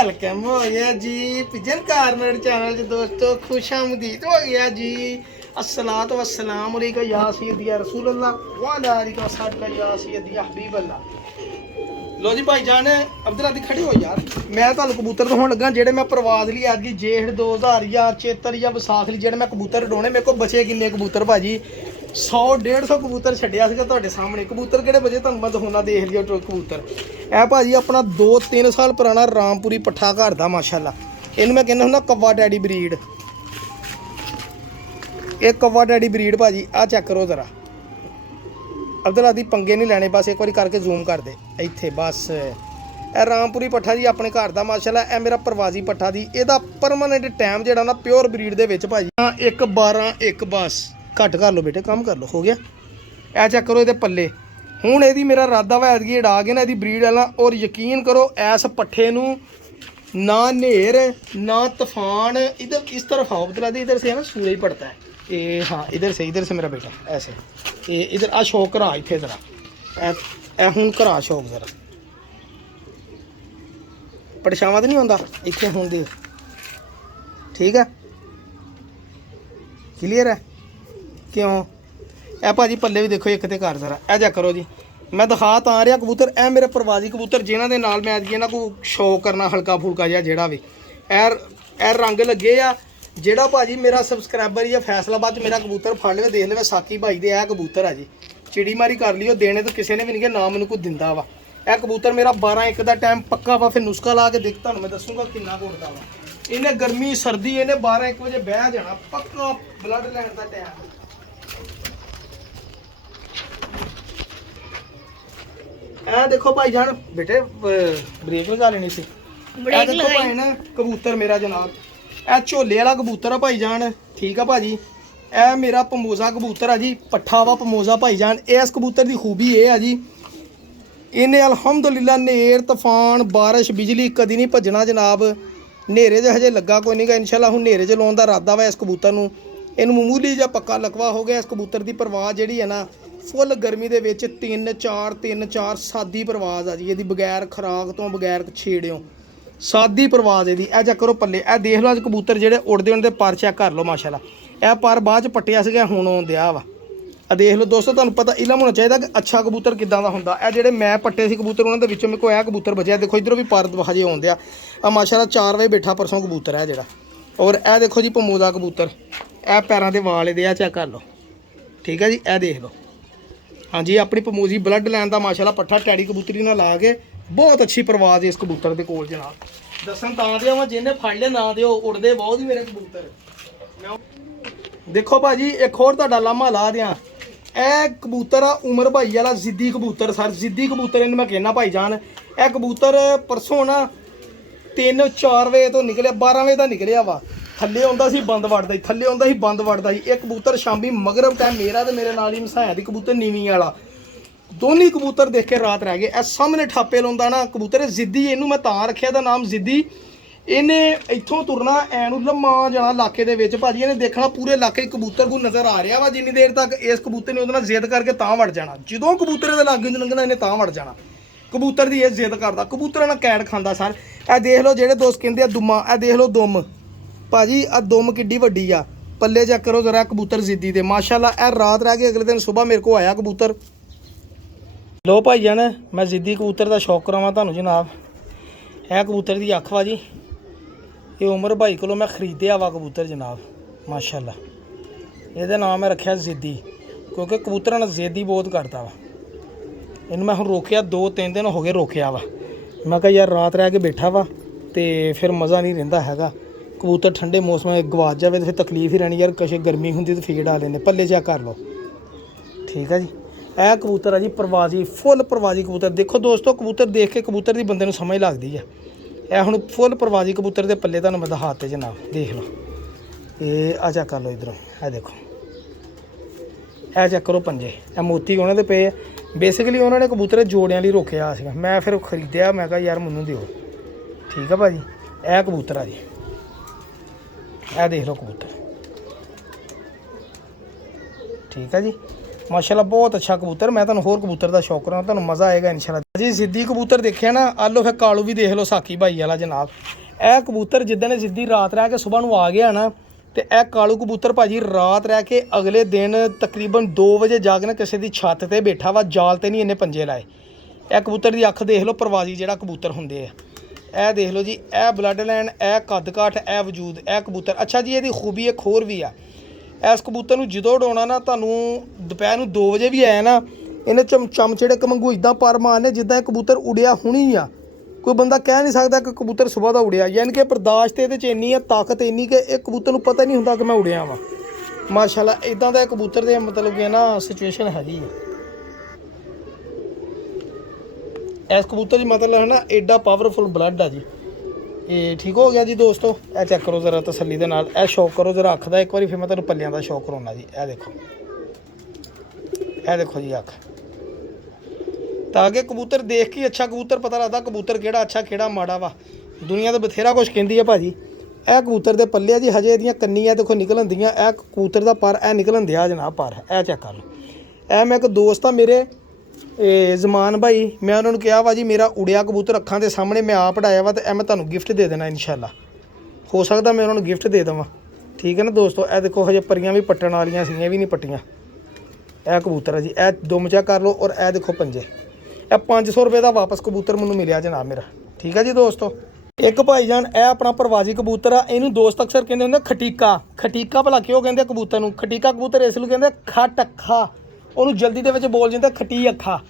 Welcome हो गया जी pigeon corner channel च दोस्तों खुशामदीद हो गया जी। अस्सलातु वस्सलाम अलैका या सय्यदी या रसूल अल्लाह व अला आलिका वसहबिका या सय्यदी या हबीब अल्लाह। लो जी भाई जान अब्दुल्ला दी खड़ी हो यार। मैं तुहानू कबूतर दिखाउण लगा जेहड़े मैं प्रवास लई अज जेठ 2000 या चेतर या विसाख लई जेहड़े मैं कबूतर डोने मेरे को बचे किन्ने कबूतर भाजी 100-150 कबूतर छड्डिया सीगा तुहाडे सामने। कबूतर किहड़े बजे तुहानू मैं दिखाउणा देख लियो कबूतर। ਇਹ ਭਾਜੀ ਆਪਣਾ 2-3 ਸਾਲ ਪੁਰਾਣਾ ਰਾਮਪੁਰੀ ਪੱਠਾ ਘਰ ਦਾ ਮਾਸ਼ਾਅੱਲਾ। ਇਹਨੂੰ ਮੈਂ ਕਹਿੰਦਾ ਹੁੰਦਾ ਕੱਵਾ ਡੈਡੀ ਬਰੀਡ। ਇਹ ਕੱਵਾ ਡੈਡੀ ਬਰੀਡ ਭਾਜੀ ਆ ਚੈੱਕ ਕਰੋ ਜ਼ਰਾ। ਅਬਦੁੱਲਾ ਦੀ ਪੰਗੇ ਨਹੀਂ ਲੈਣੇ ਬਸ ਇੱਕ ਵਾਰੀ ਕਰਕੇ ਜ਼ੂਮ ਕਰ ਦੇ ਇੱਥੇ ਬਸ। ਇਹ ਰਾਮਪੁਰੀ ਪੱਠਾ ਜੀ ਆਪਣੇ ਘਰ ਦਾ ਮਾਸ਼ਾਅੱਲਾ। ਇਹ ਮੇਰਾ ਪ੍ਰਵਾਸੀ ਪੱਠਾ ਦੀ ਇਹਦਾ ਪਰਮਾਨੈਂਟ ਟਾਈਮ ਜਿਹੜਾ ਨਾ ਪਿਓਰ ਬਰੀਡ ਦੇ ਵਿੱਚ ਭਾਜੀ 1-12-1 ਬਸ ਘੱਟ ਕਰ ਲਓ ਬੇਟੇ ਕੰਮ ਕਰ ਲਓ ਹੋ ਗਿਆ। ਇਹ ਚੈੱਕ ਕਰੋ ਇਹਦੇ ਪੱਲੇ। ਹੁਣ ਇਹਦੀ ਮੇਰਾ ਇਰਾਦਾ ਵਾ ਐਤਕੀ ਉਡਾ ਕੇ ਨਾ ਇਹਦੀ ਬਰੀਡ ਵਾਲਾ। ਔਰ ਯਕੀਨ ਕਰੋ ਐਸ ਪੱਠੇ ਨੂੰ ना नेर ना तूफान। इधर इस तरफ आओ अब्दुल्ला दी, इधर से है ना सूरज पड़ता है ये। हाँ इधर से मेरा बेटा ऐसे ये इधर आ शौक करा इतने ज़रा ए हूँ करा शौक ज़रा परेशान तो नहीं होता इतने हूँ दे ठीक है क्लीयर है क्यों। ए भाजी पल्ले भी देखो एक तो घर ज़रा ए जा करो जी। मैं दिखा तो आ रहा कबूतर ए मेरे प्रवासी कबूतर जिन्हों के नाल मैं अज ना कोई शौक करना हल्का फुल्का या जोड़ा भी ए रंग लगे आ जोड़ा भाजी मेरा सबसक्राइबर या फैसलाबाद मेरा कबूतर फड़ ले देख ले साकी भाई दे ए कबूतर है जी। चिड़ी मारी कर लियो देने तो किसी ने भी नहीं ना मैंने कोई दिंदा वा। ए कबूतर मेरा 12-1 का टाइम पक्का वा। फिर नुस्खा ला के देख तुहानू मैं दसूँगा कितना घुटदा वा। इन्हें गर्मी सर्दी इन्हें 12-1 बजे बह जाना पक्का ब्लड लैन का टाइम। ए देखो भाई जान बेटे ब्रेक लगा लेनी सी। देखो भाई ना कबूतर मेरा जनाब ए झोले वाला कबूतर है भाई जान ठीक है भाजी। ए मेरा पमोजा कबूतर है जी पट्ठा वा पमोजा भाई जान। इस कबूतर की खूबी ये है जी इन्हें अलहमदुलिल्लाह नेर तूफान बारिश बिजली कदी नहीं भजना जनाब। नेरे च हजे लगा कोई नहीं गा इंशाल्लाह हूँ नेरे च लाने का इरादा वा इस कबूतर नूं। इनू मामूली जिहा पक्का लकवा हो गया। इस कबूतर की परवाह जिहड़ी है ना फुल गर्मी दे विच 3-4 सादी परवाज आ जी ये बगैर खुराक तो बगैर छेड़ियों सादी परवाज ये ए चेक करो पल्ले। ए देख लो अज कबूतर जेडे उड़ते उड़ते पर चेक कर लो माशाल्लाह। ए पर बाद च पट्टिया से हुण आउण दिया वा। देख लो दोस्तों तुहानूं पता इलम होना चाहिए कि अच्छा कबूतर किदां दा हुंदा। ए जेडे मैं पट्टे सी कबूतर उन्हां दे विचों मेरे कोल ए कबूतर बचिया देखो इधरों भी पर हजे आउण दिया आ माशाल्लाह 4 बजे बैठा परसों कबूतर है जेड़ा। और ए देखो जी पमोदा कबूतर ए पैरां दे वाल इहदे आ चेक कर लो ठीक है जी। ए देख लो हाँ जी अपनी पमोजी ब्लड लैन का माशाल्लाह पट्ठा टैडी कबूतरी ना ला के बहुत अच्छी परवाज इस कबूतर के कोल जनाब। दसन तां दिया मैं जिन्हें फड़ लिया ना दो उड़ते बहुत ही मेरे कबूतर। देखो भाजी एक होर तुहाडा लामा ला दियां ए कबूतर आ उमर भाई वाला जिद्दी कबूतर सर जिद्दी कबूतर इन्हें मैं कहना भाई जान। ए कबूतर परसों ना 3-4 बजे तो निकलिया 12 बजे का निकलिया वा। थल्ले आउंदा सी बंद वड़दा ही थल्ले आउंदा सी बंद वड़दा ही। एक कबूतर शामी मगरब टाइम मेरा तो मेरे नाल ही मसाया दी कबूतर नीवी वाला दोनों कबूतर देख के रात रह गए। ए सामने ठापे लाउंदा ना कबूतर जिद्दी इनू मैं तां रखिया दा नाम जिद्दी। इन्हें इत्थों तुरना ऐनू लम्मा जाना इलाके दे विच भाजी इन्हें देखना पूरे इलाके कबूतर को नज़र आ रहा वा। जिन्नी देर तक इस कबूतर ने उहदे नाल जिद करके तां वड़ जाना जदों कबूतर दे लागे लंघना इन्हें तां वड़ जाना। कबूतर दी इह जिद करदा कबूतर नाल कैट खांदा सर। ए देख लो जेहड़े दोस्त कहंदे आ दुम्मा ए देख लो दुम भाजी आ दुम किड्डी वड्डी आ पल्ले चेक करो जरा कबूतर जिद्दी दे माशाल्लाह। ए रात रह गई अगले दिन सुबह मेरे को आया कबूतर। लो भाई जान मैं जिद्दी कबूतर का शौक करावां तुहानूं जनाब। ए कबूतर की अख वा जी ये उमर भाई को मैं खरीदया वा कबूतर जनाब माशाल्लाह। ये नाम मैं रखा जिद्दी क्योंकि कबूतर ना जिद ही बहुत करता वा। इन्हूं मैं हुण रोकिया 2-3 दिन हो गए रोकिया वा। मैं कहा यार रात रह के बैठा वा तो फिर मज़ा नहीं रहिंदा हैगा। कबूतर ठंडे मौसम में गवाच जाए तो फिर तकलीफ ही रहनी यार कशे गर्मी होंगी तो फीड आ लेने पल्ले चेक कर लो ठीक है जी। ए कबूतर है जी प्रवासी फुल प्रवासी कबूतर। देखो दोस्तों कबूतर देख के कबूतर की बंदे समझ लगती है। ए हुण फुल प्रवासी कबूतर के पल्ले तुहानूं मैं दिखाते जनाब देख लो ये आ चेक कर लो इधरों ए देखो ए चेक करो पंजे ए मोती उन्होंने पे बेसिकली उन्होंने कबूतर जोड़ियां लई रोकिया सीगा। मैं फिर खरीदया मैं कहा यार मैनूं दिओ ठीक है भाजी। ए कबूतर आ जी ए देख लो कबूतर ठीक है जी। माशाल्लाह बहुत अच्छा कबूतर। मैं तुहानूं होर कबूतर का शौक करा, तुहानूं मज़ा आएगा इंशाल्लाह जी। जिद्दी कबूतर देखिया ना, आलो फिर कालू भी देख लो साकी भाई वाला जनाब। यह कबूतर जिद्दन जिद्दी रात रह के सुबह नूं आ गया ना, तो यह कालू कबूतर भाजी रात रह के अगले दिन तकरीबन 2 बजे जाके ना किसी की छत पर बैठा वा, जाल ते नहीं इन्हें पंजे लाए। यह कबूतर की अख देख लो, परवाजी जिहड़ा कबूतर होंदे आ, यह देख लो जी, यह ब्लड लाइन, यह कद काठ, यह वजूद, यह कबूतर। अच्छा जी, यदी खूबी एक होर भी आ, इस कबूतर नूं जदों उड़ाउणा ना, तुहानूं दोपहर नूं 2 वजे भी आया ना, इन्हें चमचेड़े कमंगू इदां पर मारने जिद्दां कबूतर उड़िया हुणी आ। कोई बंदा कह नहीं सकता कि कबूतर सुबह का उड़िया, यानी कि बर्दाश्त ये इन्नी है, ताकत इन्नी कि एक कबूतर नूं पता ही नहीं होंदा कि मैं उड़िया वां। माशाल्लाह इदां दा कबूतर दे मतलब कि ना सिचुएशन हैगी है। इस कबूतर की मतलब है ना एडा पावरफुल ब्लड आ जी। ये ठीक हो गया जी दोस्तों। यह चेक करो ज़रा तसल्ली दे नाल, यह शौक करो ज़रा अख दा एक बार, फिर मैं तुहानूं पल्लियां दा शौक कराउणा जी। यह देखो जी अख, ताकि कबूतर देख के अच्छा कबूतर पता लगता कबूतर केड़ा अच्छा केड़ा माड़ा वा। दुनिया तो बथेरा कुछ कहती है भाजी। यह कबूतर दे पल्ले जी हजे इहदियां कन्नियां देखो निकलन दियां, यह कबूतर दा पर यह निकलन दिया जनाब पर, यह चेक कर लो। यह मैं एक दोस्त आ मेरे जमान भाई, मैं उन्होंने कहा वा जी मेरा उड़िया कबूतर अखां दे सामने मैं आप उड़ाया वा, तो यह मैं तुहानूं गिफ्ट दे देना इंशाल्लाह। हो सकता मैं उन्होंने गिफ्ट दे देवां, ठीक है ना दोस्तों। यह देखो हजे परियां भी पट्टण वालियां सी, भी नहीं पट्टियां। यह कबूतर है जी, यह दुम चेक कर लो, और यह देखो पंजे। यह 500 रुपये का वापस कबूतर मैनूं मिलिया जनाब मेरा, ठीक है जी दोस्तों। एक भाईजान यह अपना परवाजी कबूतर आ, इनू दोस्त अक्सर कहते होंगे खटीका। खटीका भला क्यों कहते कबूतर नूं? खटीका कबूतर इसलिए कहते खट अखा, उन्होंने जल्दी दे विच बोल जाते खटी अखा,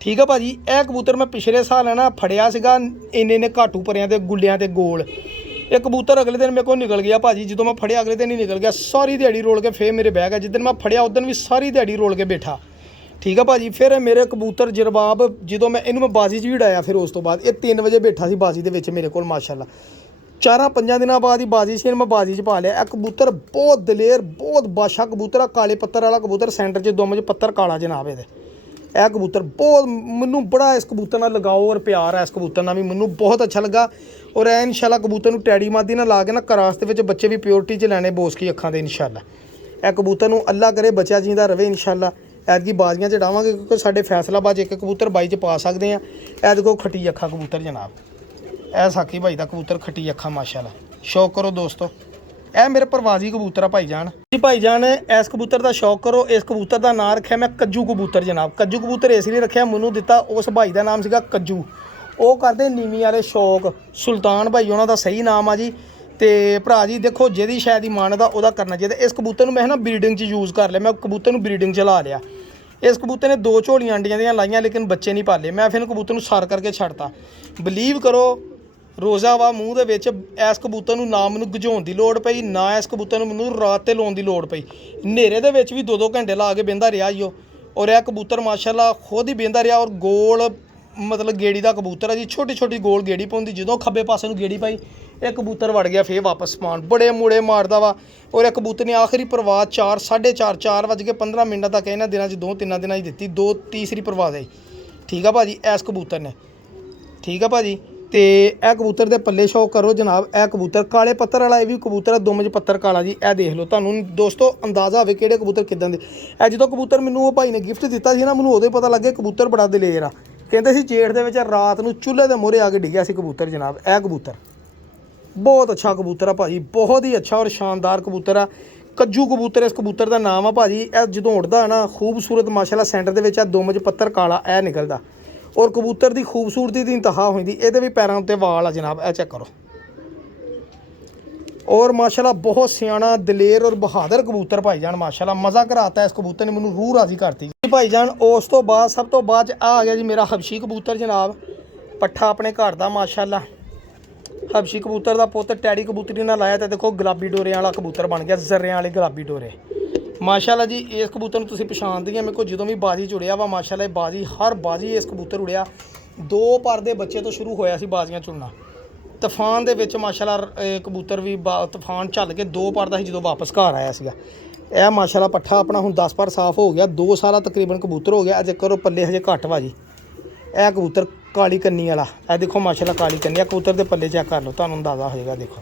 ठीक है भाजी। यह कबूतर मैं पिछले साल है ना फड़िया सीगा, इन्ने घाटू परियां ते गुलियां ते गोल। एक कबूतर अगले दिन मेरे को निकल गया भाजी, जो मैं फड़िया अगले दिन ही निकल गया, सारी दिहाड़ी रोल के फिर मेरे बह गया। जिस दिन मैं फड़िया उस दिन भी सारी दिहाड़ी रोल के बैठा, ठीक है भाजी। फिर मेरे कबूतर जरबाब जो मैं इनू मैं बाजी भी उड़ाया, फिर उस तो बाद ये 3 बजे बैठा सी बाजी के मेरे को माशाल्लाह। 4-5 दिन बाद ही बाजी से मैं बाजी च पा लिया। एक कबूतर बहुत दलेर बहुत बादशाह कबूतर आ, काले पत्तर वाला कबूतर, सेंटर च दुम च पत्तर काला जनाब। यह कबूतर बहुत मैनू बड़ा इस कबूतर नाल लगाओ और प्यार है, इस कबूतर नाल भी मैनू बहुत अच्छा लगा। और ऐ इंशाल्लाह कबूतर नूं टैडी मादी ना ला के ना करास दे विच बच्चे भी प्योरिटी च लैने बोसकी अखां दे इंशाल्लाह। यह कबूतर नूं अल्लाह करे बच्चा जींदा रवे इंशाल्लाह। ऐतकी बाजियां च डावांगे क्योंकि साडे फैसलाबाद एक कबूतर बाई च पा सकते हैं। ऐ देखो खटी अखा कबूतर जनाब, यह साकी भाई का कबूतर खटी अखा माशाल्लाह। शौक करो दोस्तों, यह मेरे परवाजी कबूतर आ भाईजान जी। भाईजान इस कबूतर का शौक करो। इस कबूतर का नाम रखा मैं कज्जू कबूतर जनाब। कज्जू कबूतर इसलिए रखा मैनू दिता उस भाई का नाम सीगा कज्जू, वो करते नीवी वाले शौक। सुल्तान भाई उन्हों का सही नाम आ जी। तो भरा जी देखो जिहदी शायद ही मानदा वह करना चाहिए। इस कबूतर मैं ना ब्रीडिंग यूज़ कर लिया, मैं कबूतर ब्रीडिंग च ला लिया। इस कबूतर ने 2 झोलियां अंडियां दियां लाइयां, लेकिन बच्चे नहीं पाले। मैं फिर कबूतर सर करके छड्डता। बिलीव करो रोज़ा वा मूँह दे विच इस कबूतर ना मैनूं गजाउण दी लोड़ पई, ना इस कबूतर मैनूं रात ते लाउण दी लोड़ पई। नेरे दे विच भी 2-2 घंटे ला के बहिंदा रहा ई। और यह कबूतर माशाल्लाह खुद ही बहिंदा रहा। और गोल मतलब गेड़ी का कबूतर है जी, छोटी छोटी गोल गेड़ी पौंदी। जो खब्बे पासे नूं गेड़ी पाई यह कबूतर वड़ गया फिर वापस समान, बड़े मुड़े मारदा वा। और यह कबूतर ने आखिरी परवाज 4:30 तक इन्हां दिनां 2-3 दिनां दी दी, तीसरी परवाज आई, ठीक है भाजी इस कबूतर ने, ठीक है भाजी। तो यह कबूतर के पल्ले शौक करो जनाब। यह कबूतर काले पत्तर वाला भी कबूतर है, दुम च पत्तर काला जी। यह देख लो, तुहानूं दोस्तों अंदाज़ा हो कि कबूतर किदां दे। यह जो कबूतर मैनूं वो भाई ने गिफ्ट दिता सी ना, मैनूं उदों पता लगे कबूतर बड़ा दलेर आ। कहते सी जेठ दे विच रात नूं चूल्हे के मोहरे आके डिग्या सी कबूतर जनाब। यह कबूतर बहुत अच्छा कबूतर है भाजी, बहुत ही अच्छा और शानदार कबूतर है। कज्जू कबूतर इस कबूतर का नाम है भाजी। यह जो उड़दा है ना खूबसूरत माशाल्लाह, सेंटर के दुम च पत्तर काला यह निकलदा। और कबूतर की खूबसूरती की इंतहा होती, ये भी पैरों उत्ते वाल आ जनाब, यह चेक करो। और माशाल्लाह बहुत सियाना दलेर और बहादुर कबूतर भाईजान माशाल्लाह। मज़ा कराता है इस कबूतर ने, मैनूं रूह राजी करती जी भाईजान। उस तो बाद सब तो बाद आ गया जी मेरा हबशी कबूतर जनाब, पट्ठा अपने घर का माशाल्लाह। हबशी कबूतर का पुत्त टैडी कबूतरी ने लाया, तो देखो गुलाबी डोरे वाला कबूतर बन गया, जर्रियां वाले गुलाबी डोरे माशाल्लाह जी। इस कबूतर को तुसीं पछाणदे ही, मेरे को जो भी बाजी च उड़िया वा माशाल्लाह, बाजी हर बाजी इस कबूतर उड़िया। 2 पर दे बच्चे तो शुरू होया सी बाजियां चुनना। तूफान दे विच माशाल्लाह कबूतर भी तूफान झल के 2 पर दा जो वापस घर आया सीगा। यह माशाल्लाह पट्ठा अपना हुण 10 पर साफ हो गया, 2 साल तकरीबन कबूतर हो गया। अजे करो पल्ले हजे घट वा जी। यह कबूतर काली कन्नी वाला, यह देखो माशाल्लाह काली कन्नी। कबूतर के पल्ले चेक कर लो, तुहानूं अंदाज़ा हो जाएगा। देखो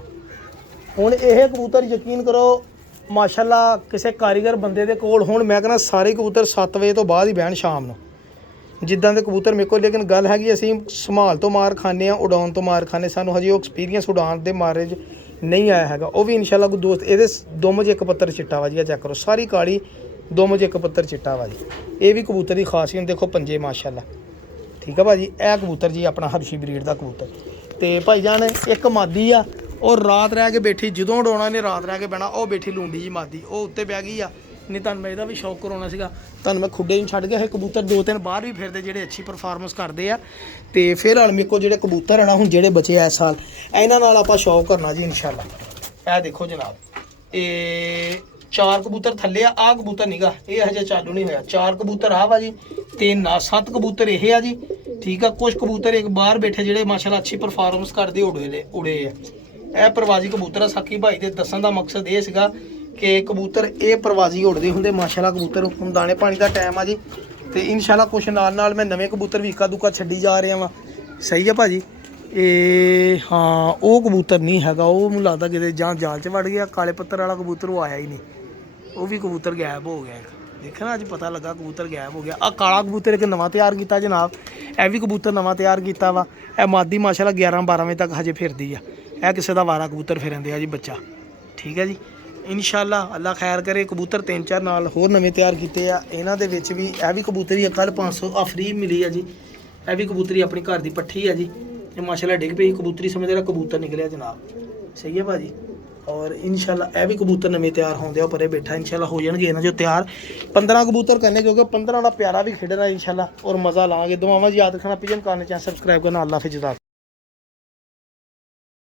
हुण यह कबूतर यकीन करो ਮਾਸ਼ਾਅੱਲਾ ਕਿਸੇ ਕਾਰੀਗਰ ਬੰਦੇ ਦੇ ਕੋਲ ਹੁਣ ਮੈਂ ਕਹਿੰਦਾ ਸਾਰੇ ਕਬੂਤਰ 7 ਵਜੇ ਤੋਂ ਬਾਅਦ ਹੀ ਬਹਿਣ ਸ਼ਾਮ ਨੂੰ ਜਿੱਦਾਂ ਦੇ ਕਬੂਤਰ ਮੇਰੇ ਕੋਲ। ਲੇਕਿਨ ਗੱਲ ਹੈਗੀ ਅਸੀਂ ਸੰਭਾਲ ਤੋਂ ਮਾਰ ਖਾਂਦੇ ਆ, ਉਡਾਉਣ ਤੋਂ ਮਾਰ ਖਾਂਦੇ। ਸਾਨੂੰ ਹਜੇ ਉਹ ਐਕਸਪੀਰੀਅੰਸ ਉਡਾਉਣ ਦੇ ਮਾਰੇ 'ਚ ਨਹੀਂ ਆਇਆ ਹੈਗਾ। ਉਹ ਵੀ ਇਨਸ਼ਾਅੱਲਾ ਕੋਈ ਦੋਸਤ ਇਹਦੇ ਦੁੰਮ 'ਚ ਇੱਕ ਪੱਤਰ ਚਿੱਟਾ ਵਾ ਜੀ, ਆ ਚੈੱਕ ਕਰੋ ਸਾਰੀ ਕਾਲੀ, ਦੁੰਮ 'ਚ ਇੱਕ ਪੱਤਰ ਚਿੱਟਾ ਵਾ ਜੀ। ਇਹ ਵੀ ਕਬੂਤਰ ਦੀ ਖਾਸੀਅਤ ਦੇਖੋ, ਪੰਜੇ ਮਾਸ਼ਾਅੱਲਾ। ਠੀਕ ਆ ਭਾਜੀ, ਇਹ ਕਬੂਤਰ ਜੀ ਆਪਣਾ ਹਰਸ਼ੀ ਬਰੀਡ ਦਾ ਕਬੂਤਰ। ਤੇ ਭਾਈ ਜਾਨ ਇੱਕ ਮਾਦੀ ਆ, ਉਹ ਰਾਤ ਰਹਿ ਕੇ ਬੈਠੀ, ਜਦੋਂ ਉਡਾਉਣਾ ਨੇ ਰਾਤ ਰਹਿ ਕੇ ਬਹਿਣਾ। ਉਹ ਬੈਠੀ ਲੂੰਡੀ ਜੀ ਮਾਦੀ, ਉਹ ਉੱਤੇ ਬਹਿ ਗਈ ਆ। ਨਹੀਂ ਤੁਹਾਨੂੰ ਮੈਂ ਇਹਦਾ ਵੀ ਸ਼ੌਕ ਕਰਾਉਣਾ ਸੀਗਾ, ਤੁਹਾਨੂੰ ਮੈਂ ਖੁੱਡੇ ਨੂੰ ਛੱਡ ਗਿਆ। ਇਹ ਕਬੂਤਰ 2-3 ਬਾਹਰ ਵੀ ਫਿਰਦੇ ਜਿਹੜੇ ਅੱਛੀ ਪਰਫਾਰਮੈਂਸ ਕਰਦੇ ਆ। ਤੇ ਫਿਰ ਨਾਲ ਮੇਰੇ ਕੋਲ ਜਿਹੜੇ ਕਬੂਤਰ ਆ ਨਾ ਹੁਣ ਜਿਹੜੇ ਬਚੇ ਆ ਇਸ ਸਾਲ, ਇਹਨਾਂ ਨਾਲ ਆਪਾਂ ਸ਼ੌਕ ਕਰਨਾ ਜੀ ਇਨਸ਼ਾਅੱਲਾ। ਇਹ ਦੇਖੋ ਜਨਾਬ, ਇਹ 4 ਕਬੂਤਰ ਥੱਲੇ ਆ, ਆਹ ਕਬੂਤਰ ਨੀਗਾ, ਇਹ ਹਜੇ ਚਾਲੂ ਨਹੀਂ ਹੋਇਆ। 4 ਕਬੂਤਰ ਆ ਵਾ ਜੀ, ਤੇ 7 ਕਬੂਤਰ ਇਹ ਆ ਜੀ। ਠੀਕ ਆ, ਕੁਝ ਕਬੂਤਰ ਇੱਕ ਬਾਹਰ ਬੈਠੇ ਜਿਹੜੇ ਮਾਸ਼ਾਅੱਲਾ ਅੱਛੀ ਪਰਫਾਰਮੈਂਸ ਕਰਦੇ ਉੜੇ ਆ। ਇਹ ਪ੍ਰਵਾਜ਼ੀ ਕਬੂਤਰ ਆ। ਸਾਕੀ ਭਾਈ ਦੇ ਦੱਸਣ ਦਾ ਮਕਸਦ ਇਹ ਸੀਗਾ ਕਿ ਕਬੂਤਰ ਇਹ ਪ੍ਰਵਾਜ਼ੀ ਉੜਦੇ ਹੁੰਦੇ ਮਾਸ਼ਾਅੱਲਾ। ਕਬੂਤਰ ਹੁਣ ਦਾਣੇ ਪਾਣੀ ਦਾ ਟਾਈਮ ਆ ਜੀ, ਤੇ ਇਨਸ਼ਾਅੱਲਾ ਕੁਛ ਨਾਲ ਮੈਂ ਨਵੇਂ ਕਬੂਤਰ ਵੀ ਇੱਕਾ ਦੁੱਕਾ ਛੱਡੀ ਜਾ ਰਿਹਾ ਵਾਂ। ਸਹੀ ਆ ਭਾਜੀ। ਇਹ ਹਾਂ ਉਹ ਕਬੂਤਰ ਨਹੀਂ ਹੈਗਾ, ਉਹ ਮੈਨੂੰ ਲੱਗਦਾ ਕਿਤੇ ਜਾਂ ਜਾਲ 'ਚ ਵੜ ਗਿਆ। ਕਾਲੇ ਪੱਤਰ ਵਾਲਾ ਕਬੂਤਰ ਉਹ ਆਇਆ ਹੀ ਨਹੀਂ, ਉਹ ਵੀ ਕਬੂਤਰ ਗਾਇਬ ਹੋ ਗਿਆ। ਦੇਖਣਾ ਅੱਜ ਪਤਾ ਲੱਗਾ ਕਬੂਤਰ ਗਾਇਬ ਹੋ ਗਿਆ। ਆਹ ਕਾਲਾ ਕਬੂਤਰ ਇੱਕ ਨਵਾਂ ਤਿਆਰ ਕੀਤਾ ਜਨਾਬ, ਇਹ ਵੀ ਕਬੂਤਰ ਨਵਾਂ ਤਿਆਰ ਕੀਤਾ ਵਾ। ਇਹ ਮਾਦੀ ਮਾਸ਼ਾਅੱਲਾ 11-12 ਵਜੇ ਤੱਕ ਹਜੇ ਫਿਰਦੀ ਆ। ਇਹ ਕਿਸੇ ਦਾ ਵਾਰਾ ਕਬੂਤਰ ਫਿਰਨ ਦਿਆ ਜੀ ਬੱਚਾ। ਠੀਕ ਹੈ ਜੀ, ਇਨਸ਼ਾਅੱਲਾ ਅੱਲਾ ਖੈਰ ਕਰੇ। ਕਬੂਤਰ 3-4 ਨਾਲ ਹੋਰ ਨਵੇਂ ਤਿਆਰ ਕੀਤੇ ਆ। ਇਹਨਾਂ ਦੇ ਵਿੱਚ ਵੀ ਇਹ ਵੀ ਕਬੂਤਰੀ ਕੱਲ੍ਹ 500 ਫਰੀ ਮਿਲੀ ਆ ਜੀ। ਇਹ ਵੀ ਕਬੂਤਰੀ ਆਪਣੀ ਘਰ ਦੀ ਪੱਠੀ ਆ ਜੀ। ਇਹ ਮਾਸ਼ਾਅੱਲਾ ਡਿੱਗ ਪਈ ਕਬੂਤਰੀ, ਸਮਝਦੇ ਕਬੂਤਰ ਨਿਕਲਿਆ ਜਨਾਬ। ਸਹੀ ਹੈ ਭਾਜੀ। ਔਰ ਇਨਸ਼ਾਅੱਲਾ ਇਹ ਵੀ ਕਬੂਤਰ ਨਵੇਂ ਤਿਆਰ ਹੁੰਦੇ ਆ, ਪਰੇ ਬੈਠਾ। ਇਨਸ਼ਾਅੱਲਾ ਹੋ ਜਾਣਗੇ ਇਹਨਾਂ ਜੋ ਤਿਆਰ। 15 ਕਬੂਤਰ ਕਰਨੇ, ਕਿਉਂਕਿ 15 ਦਾ ਪਿਆਰਾ ਵੀ ਖੇਡਣਾ ਇਨਸ਼ਾਅੱਲਾ, ਔਰ ਮਜ਼ਾ ਲਾਂਗੇ। ਦੁਆਵਾਂ ਯਾਦ ਰੱਖਣਾ, ਪਿਜਨ ਕਰਨੇ ਚਾਹ ਸਬਸਕ੍ਰਾਈਬ ਕਰਨਾ। ਅੱਲਾ ਹਾਫਿਜ਼।